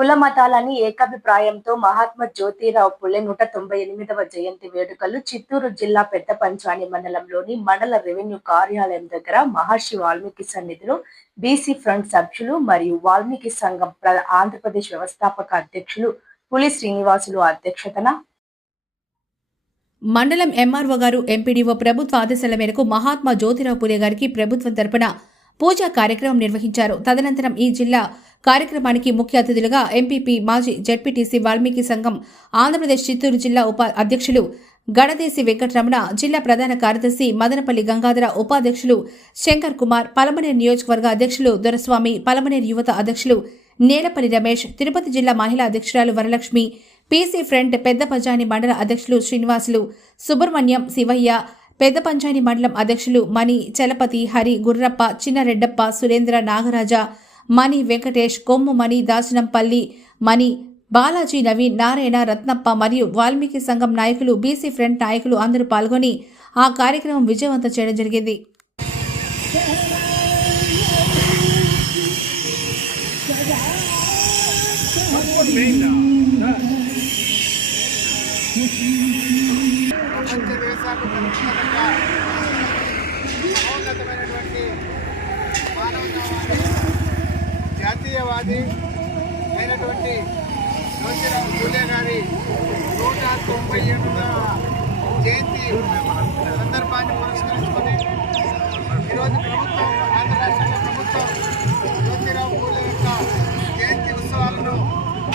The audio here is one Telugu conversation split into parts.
కుల మతాలని ఏకాభిప్రాయంతో మహాత్మా జ్యోతిరావు పుల్లె నూట తొంభై ఎనిమిదవ జయంతి వేడుకలు చిత్తూరు జిల్లా పెద్ద పంచాని మండలంలోని మండల రెవెన్యూ కార్యాలయం దగ్గర మహర్షి వాల్మీకి సన్నిధిలో బీసీ ఫ్రంట్ సభ్యులు మరియు వాల్మీకి సంఘం ఆంధ్రప్రదేశ్ వ్యవస్థాపక అధ్యక్షులు పులి శ్రీనివాసులు అధ్యక్షతన మండలం ఎంఆర్ఓ గారు ఎంపీడీఓ ప్రభుత్వ ఆదేశాల మేరకు మహాత్మా జ్యోతిరావు పులే గారికి ప్రభుత్వం తరపున పూజా కార్యక్రమం నిర్వహించారు. తదనంతరం ఈ జిల్లా కార్యక్రమానికి ముఖ్య అతిథులుగా ఎంపీపీ మాజీ జడ్పీటీసీ వాల్మీకి సంఘం ఆంధ్రప్రదేశ్ చిత్తూరు జిల్లా ఉప అధ్యక్షులు గడదేశి వెంకటరమణ జిల్లా ప్రధాన కార్యదర్శి మదనపల్లి గంగాధర ఉపాధ్యక్షులు శంకర్ కుమార్ పలమనేరు నియోజకవర్గ అధ్యక్షులు దొరస్వామి పలమనేరు యువత అధ్యక్షులు నేలపల్లి రమేష్ తిరుపతి జిల్లా మహిళా అధ్యక్షురాలు వరలక్ష్మి పీసీ ఫ్రంట్ పెద్ద పజాని మండల అధ్యక్షులు శ్రీనివాసులు సుబ్రహ్మణ్యం శివయ్య పెద్ద పంచాయతీ మండలం అధ్యక్షులు మణి చలపతి హరి గుర్రప్ప చిన్నరెడ్డప్ప సురేంద్ర నాగరాజ మణి వెంకటేష్ కొమ్ము మణి దాచినంపల్లి మణి బాలాజీ నవీన్ నారాయణ రత్నప్ప మరియు వాల్మీకి సంఘం నాయకులు బీసీ ఫ్రంట్ నాయకులు అందరూ పాల్గొని ఆ కార్యక్రమం విజయవంతం చేయడం జరిగింది. ప్రపంచ దేశాలు కనుగొనగా మహోన్నతమైనటువంటి మానవతావాది జాతీయవాది అయినటువంటి జ్యోతిరావు పూలే గారి నూట తొంభై ఏడవ జయంతి సందర్భాన్ని పురస్కరించుకొని ఈరోజు ప్రభుత్వం ఆంధ్ర రాష్ట్ర ప్రభుత్వం జ్యోతిరావు పూలే యొక్క జయంతి ఉత్సవాలను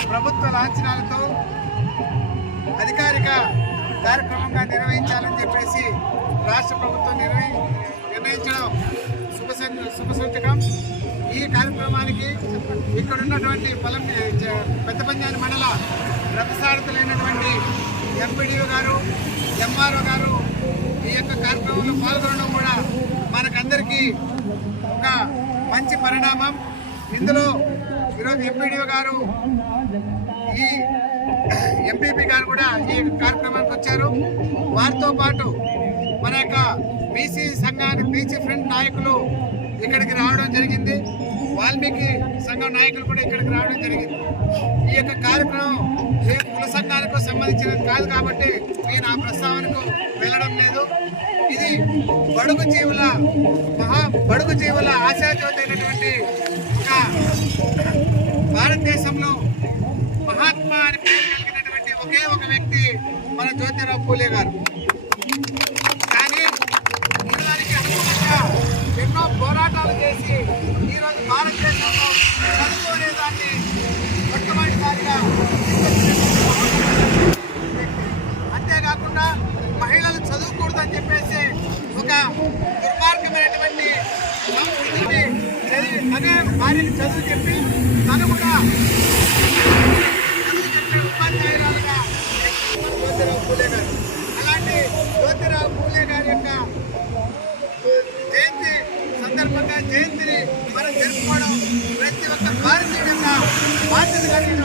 ప్రభుత్వ లాంఛనాలతో అధికారిక కార్యక్రమంగా నిర్వహించాలని చెప్పేసి రాష్ట్ర ప్రభుత్వం నిర్వహి నిర్ణయించడం శుభ శుభ సూచకం ఈ కార్యక్రమానికి ఇక్కడ ఉన్నటువంటి పొలం పెద్ద పంచాయతీ మండల రథసారథులైనటువంటి ఎంపీడీఓ గారు ఎంఆర్ఓ గారు ఈ యొక్క కార్యక్రమంలో పాల్గొనడం కూడా మనకందరికీ ఒక మంచి పరిణామం. ఇందులో ఈరోజు ఎంపీడీఓ గారు ఈ ఎంపీపీ గారు కూడా ఈ కార్యక్రమానికి వచ్చారు. వారితో పాటు మన యొక్క బీసీ సంఘాన్ని బీసీ ఫ్రంట్ నాయకులు ఇక్కడికి రావడం జరిగింది. వాల్మీకి సంఘం నాయకులు కూడా ఇక్కడికి రావడం జరిగింది. ఈ యొక్క కార్యక్రమం ఏ కుల సంఘాలకు సంబంధించినది కాదు కాబట్టి నేను ఆ ప్రస్తావనకు వెళ్ళడం లేదు. ఇది బడుగు జీవుల మహా బడుగు జీవుల ఆశాజ్యోతి అయినటువంటి ఒక భారతదేశంలో మహాత్మా అని పేరు కలిగినటువంటి ఒకే ఒక వ్యక్తి మన జ్యోతిరావు పూలే గారు. కానీ దానికి అనుగుణంగా ఎన్నో పోరాటాలు చేసి ఈరోజు భారతదేశంలో చదువుకునే దాన్ని మొట్టమొదటిసారిగా అంతేకాకుండా మహిళలు చదువుకూడదని చెప్పేసి ఒక దుర్మార్గమైనటువంటి సంస్కృతిని చదివి తనే భార్యను చదువు చెప్పి తను కూడా ఉపాధ్యాయురాలుగా జ్యోతిరావు పూలే గారు అలాంటి జ్యోతిరావు పూలే యొక్క జయంతి సందర్భంగా జయంతిని మనం జరుపుకోవడం ప్రతి ఒక్క భారతీయుడి యొక్క బాధ్యత కలిగి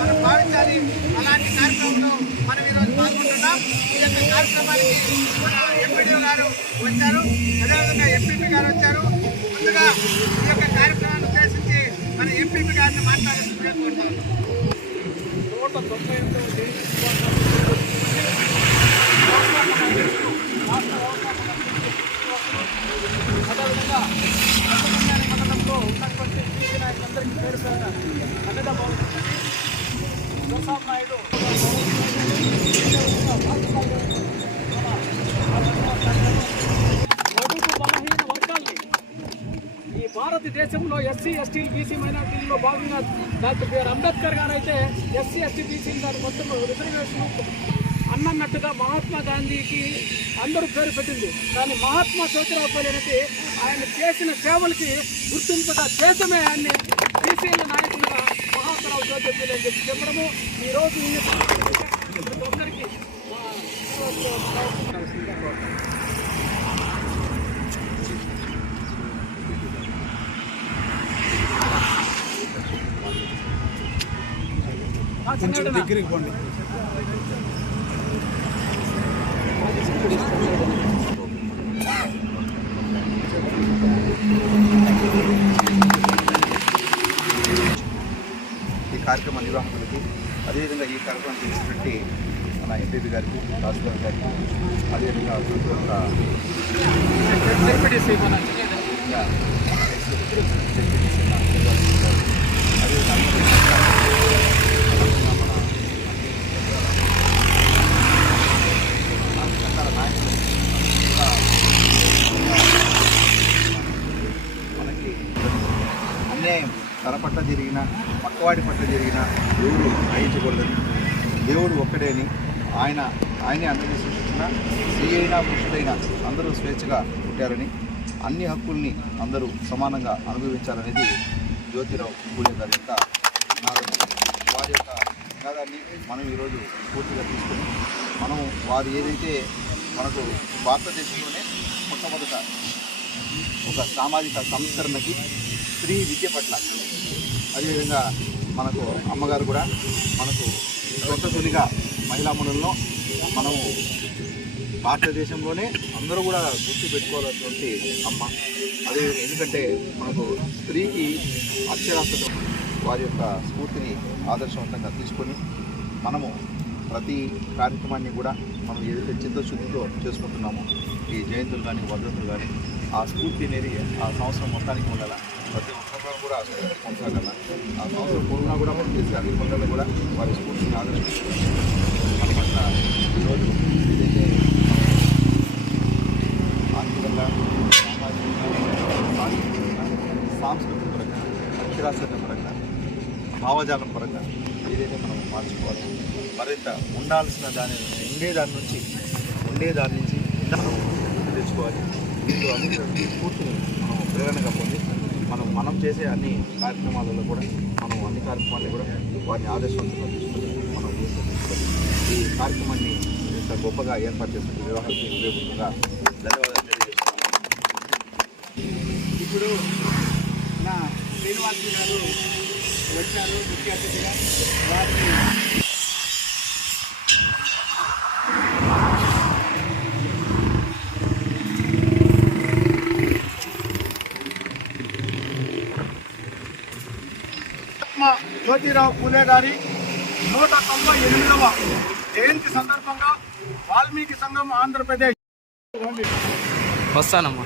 మనం భావించాలి అలాంటి కార్యక్రమంలో మనం ఈరోజు పాల్గొంటున్నాం. ఈ యొక్క కార్యక్రమానికి మన ఎంపీడీఓ గారు వచ్చారు. అదేవిధంగా ఎంపీపీ గారు వచ్చారు. ముందుగా ఈ యొక్క కార్యక్రమాన్ని ఉద్దేశించి మన ఎంపీపీ గారిని మాట్లాడాల్సిందిగా కోరుతాను నూట తొంభై ఎనిమిదవ జయంతి అదేవిధంగా అన్నదాన మండలంలో ఉన్నటువంటి బీసీ నాయకులందరికీ పేరు పేరున అన్నదా ప్రసాద్ నాయుడు బడుగు బలహీన వర్గాల్ని ఈ భారతదేశంలో ఎస్సీ ఎస్టీ బీసీ మైనార్టీల్లో భాగంగా డాక్టర్ బిఆర్ అంబేద్కర్ గారు అయితే ఎస్సీ ఎస్టీ బీసీ గారు మొత్తం రిజర్వేషన్ అన్నట్టుగా మహాత్మా గాంధీకి అందరూ పేరు పెట్టింది. కానీ మహాత్మా జ్యోతిరావు పూలే అనేది ఆయన చేసిన సేవలకి గుర్తింపుగా దేశమే ఆయన్ని బీసీల నాయకులుగా మహాత్మరావు జ్యోతి అని చెప్పి చెప్పడము. ఈరోజు ఈ ప్రతి ఒక్కరికి కోరుతాను. ఆ చిన్నోడు నా. కార్యక్రమ నిర్వాహకులకి అదేవిధంగా ఈ కార్యక్రమం చేసినటువంటి మన ఎంపీపీ గారికి రాజుగారి గారికి అదేవిధంగా ప్రతి ఒక్క ఇంకా మనకి అన్యాయం తన పట్ల జరిగిన పక్కవాడి పట్ల జరిగిన దేవుడు గ్రహించకూడదని. దేవుడు ఒక్కడే అని ఆయన ఆయనే అందరినీ సృష్టించిన స్త్రీ అయినా పురుషుడైనా అందరూ స్వేచ్ఛగా పుట్టారని అన్ని హక్కుల్ని అందరూ సమానంగా అనుభవించాలనేది జ్యోతిరావు పూలే గారి యొక్క వారి యొక్క నినాదాన్ని మనం ఈరోజు పూర్తిగా తీసుకుని మనం వారు ఏదైతే మనకు భారతదేశంలోనే మొట్టమొదట ఒక సామాజిక సంస్కరణకి స్త్రీ విద్య పట్ల అదేవిధంగా మనకు అమ్మగారు కూడా మనకు కొత్త తొలిగా మహిళా మనుల్లో మనము భారతదేశంలోనే అందరూ కూడా గుర్తు పెట్టుకోవాల్సినటువంటి అమ్మ. అదేవిధంగా ఎందుకంటే మనకు స్త్రీకి అక్షరాస్యత వారి యొక్క స్ఫూర్తిని ఆదర్శవంతంగా తీసుకొని మనము ప్రతి కార్యక్రమాన్ని కూడా మనం ఏదైతే చిత్తశుద్ధితో చేసుకుంటున్నామో ఈ జయంతులు కానీ వర్ధంతులు కానీ ఆ స్ఫూర్తి అనేది ఆ సంవత్సరం మొత్తానికి ఉండాలి? ప్రతి ఒక్కరు కూడా ఆ స్ఫూర్తి కొనసాగాల ఆ సంవత్సరం కూడా మనం చేసే అన్ని కూడా వారి స్ఫూర్తిని ఆదర్శించుకొని మనం అట్లా ఈరోజు ఏదైతే ఆర్థికంగా సామాజికంగా సాంస్కృతిక పరంగా అక్షరాస్యత పరంగా భావజాలం పరంగా ఏదైతే మనం మార్చుకోవాలి మరింత ఉండాల్సిన దాని ఉండే దాని నుంచి ఉండే దాని నుంచి గుర్తు తెచ్చుకోవాలి దీంట్లో అన్ని పూర్తిని మనం ప్రేరణగా పొంది మనం మనం చేసే అన్ని కార్యక్రమాలలో కూడా మనం అన్ని కార్యక్రమాలు కూడా వారిని ఆదర్శవంతంగా తీసుకొని మనం ఈ కార్యక్రమాన్ని ఇంత గొప్పగా ఏర్పాటు చేసిన వివాహానికి హృదయపూర్వకంగా ధన్యవాదాలు తెలియజేస్తున్నాను. ఇప్పుడు నా శ్రీనివాసు గారు వచ్చారు ముఖ్య అతిథిగా. వారిని మహాత్మా జ్యోతిరావు పూలే గారి నూట తొంభై ఎనిమిదవ జయంతి సందర్భంగా వాల్మీకి సంఘం ఆంధ్రప్రదేశ్ వస్తానమ్మా.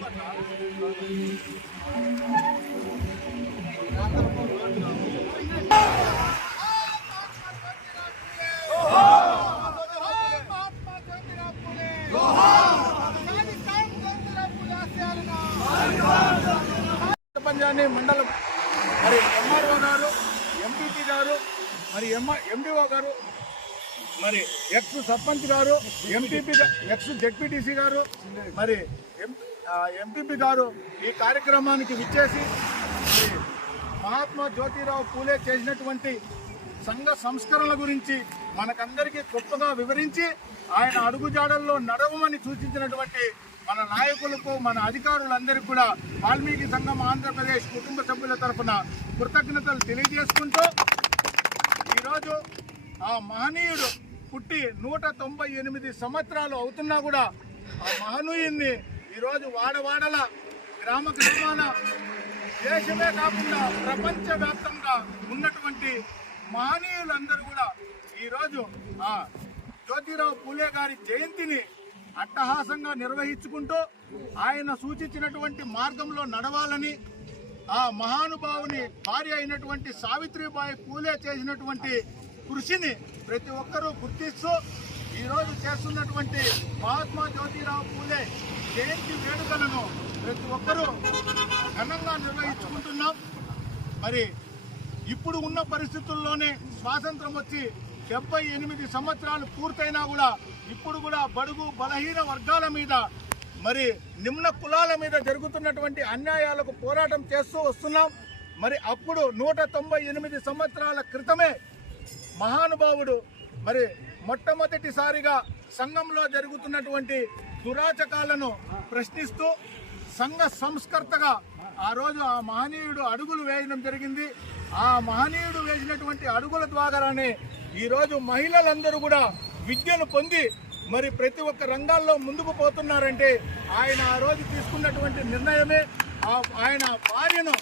పంజాని ఎక్స్ సర్పంచ్ గారు ఎంపీపీ ఎక్స్ జెడ్పీటీసీ గారు మరి ఎంపీపీ గారు ఈ కార్యక్రమానికి విచ్చేసి మహాత్మా జ్యోతిరావు పూలే చేసినటువంటి సంఘ సంస్కరణల గురించి మనకందరికీ గొప్పగా వివరించి ఆయన అడుగుజాడల్లో నడవమని సూచించినటువంటి మన నాయకులకు మన అధికారులందరికీ కూడా వాల్మీకి సంఘం ఆంధ్రప్రదేశ్ కుటుంబ సభ్యుల తరఫున కృతజ్ఞతలు తెలియజేసుకుంటూ ఈరోజు ఆ మహనీయుడు పుట్టి నూట తొంభై ఎనిమిది సంవత్సరాలు అవుతున్నా కూడా ఆ మహనీయుణ్ణి ఈరోజు వాడవాడల గ్రామ గ్రామాన దేశమే కాకుండా ప్రపంచవ్యాప్తంగా ఉన్నటువంటి మహనీయులందరూ కూడా ఈరోజు ఆ జ్యోతిరావు పూలే గారి జయంతిని అట్టహాసంగా నిర్వహించుకుంటూ ఆయన సూచించినటువంటి మార్గంలో నడవాలని ఆ మహానుభావుని భార్య అయినటువంటి సావిత్రిబాయి పూలే చేసినటువంటి కృషిని ప్రతి ఒక్కరూ గుర్తిస్తూ ఈరోజు చేస్తున్నటువంటి మహాత్మా జ్యోతిరావు పూలే జయంతి వేడుకలను ప్రతి ఒక్కరూ ఘనంగా నిర్వహించుకుంటున్నాం. మరి ఇప్పుడు ఉన్న పరిస్థితుల్లోనే స్వాతంత్రం వచ్చి డెబ్బై ఎనిమిది సంవత్సరాలు పూర్తయినా కూడా ఇప్పుడు కూడా బడుగు బలహీన వర్గాల మీద మరి నిమ్న కులాల మీద జరుగుతున్నటువంటి అన్యాయాలకు పోరాటం చేస్తూ వస్తున్నాం. మరి అప్పుడు నూట తొంభై ఎనిమిది సంవత్సరాల క్రితమే మహానుభావుడు మరి మొట్టమొదటిసారిగా సంఘంలో జరుగుతున్నటువంటి దురాచకాలను ప్రశ్నిస్తూ సంఘ సంస్కర్తగా ఆ రోజు ఆ మహనీయుడు అడుగులు వేయడం జరిగింది. ఆ మహనీయుడు వేసినటువంటి అడుగుల ద్వారానే ఈరోజు మహిళలందరూ కూడా విద్యను పొంది మరి ప్రతి ఒక్క రంగాల్లో ముందుకు పోతున్నారంటే ఆయన ఆ రోజు తీసుకున్నటువంటి నిర్ణయమే. ఆ- ఆయన భార్యను